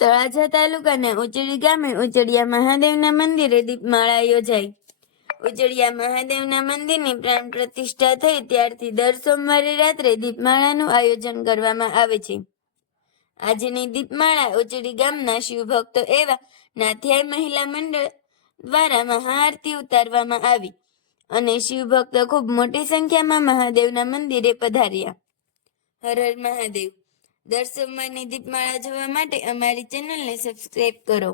તળાજા તાલુકાના ઉચડી ગામે ઉચડિયા મહાદેવના મંદિરે દીપમાળા યોજાઈ। ઉચડિયા મહાદેવના મંદિરની પ્રાણ પ્રતિષ્ઠા થઈ ત્યારથી દર સોમવારે રાત્રે દીપમાળાનું આયોજન કરવામાં આવે છે। આજની દીપમાળા ઉચડી ગામના શિવભક્તો એવા નાથિયાઈ મહિલા મંડળ દ્વારા મહાઆરતી ઉતારવામાં આવી અને શિવભક્તો ખૂબ મોટી સંખ્યામાં મહાદેવના મંદિરે પધાર્યા। હર હર મહાદેવ। દર સોમવારની દીપમાળા જોવા માટે અમારી ચેનલને સબસ્ક્રાઇબ કરો।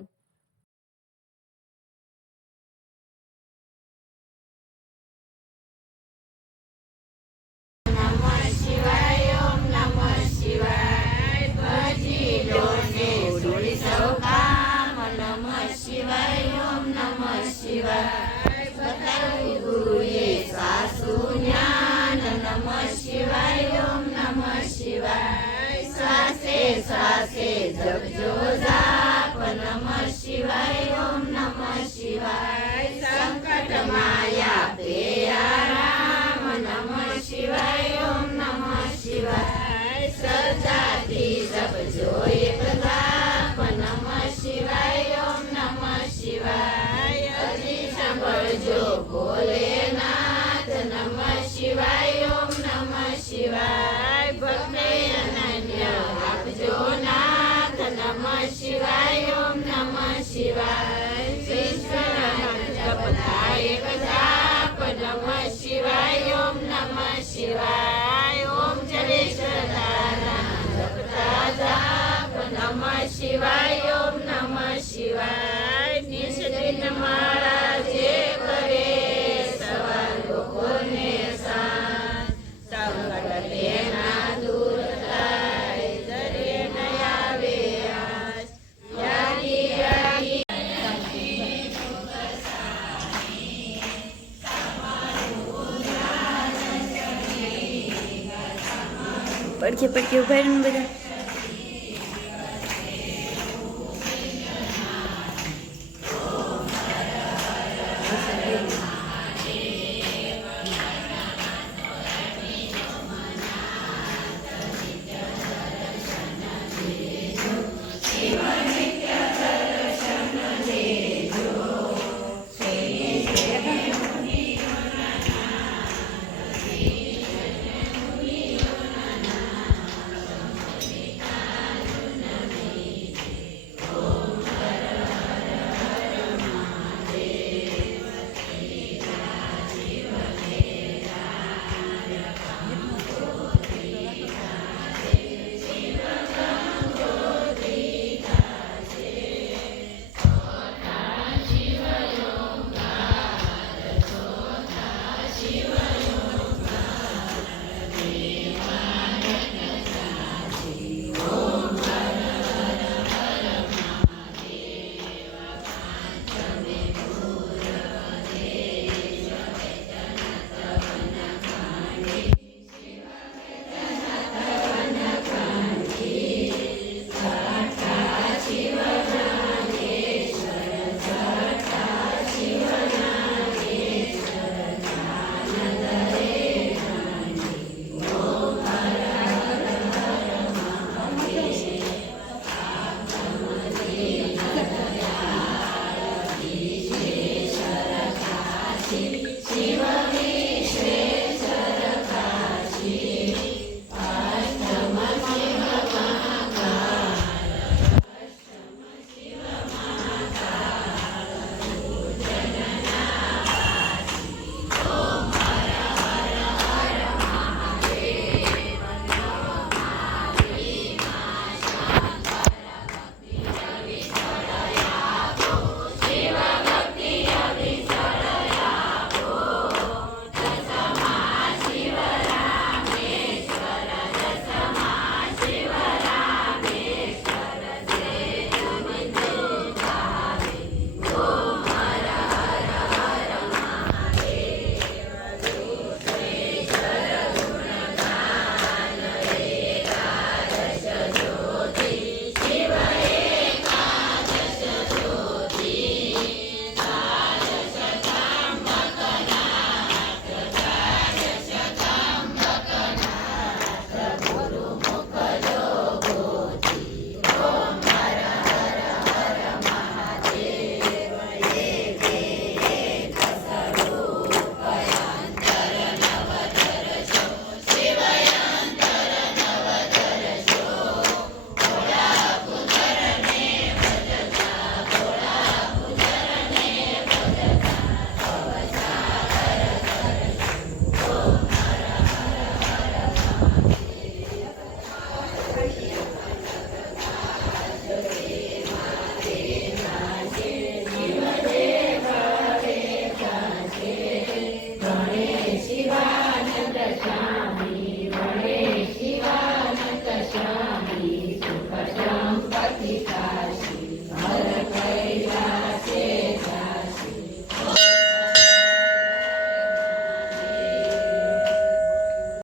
શ્વાસે જપજો જાપ નમઃ શિવાય ઓમ નમઃ શિવાય સંકટ માયા પે આરામ નમઃ શિવાય ઓમ નમઃ શિવાય સજાતી જપજો એક જાપ નમઃ શિવાય ઓમ નમઃ શિવાય હજી સાંભળજો ભોલેનાથ નમઃ શિવાય ઓમ નમઃ શિવાય ભક્તિ નાથ નમઃ શિવાય ઓમ નમઃ શિવાય જપતા એક જાપ નમઃ શિવાય ઓમ નમઃ શિવાય ઓમ જલેશ્વર જપતા જાપ નમઃ શિવાય ઓમ નમઃ શિવાય નિષ્ઠિન માળા જે કરે સવા લોકોને શાંત સંકટ તેના દૂર પડખે પડખે ઉભા રહો બધા।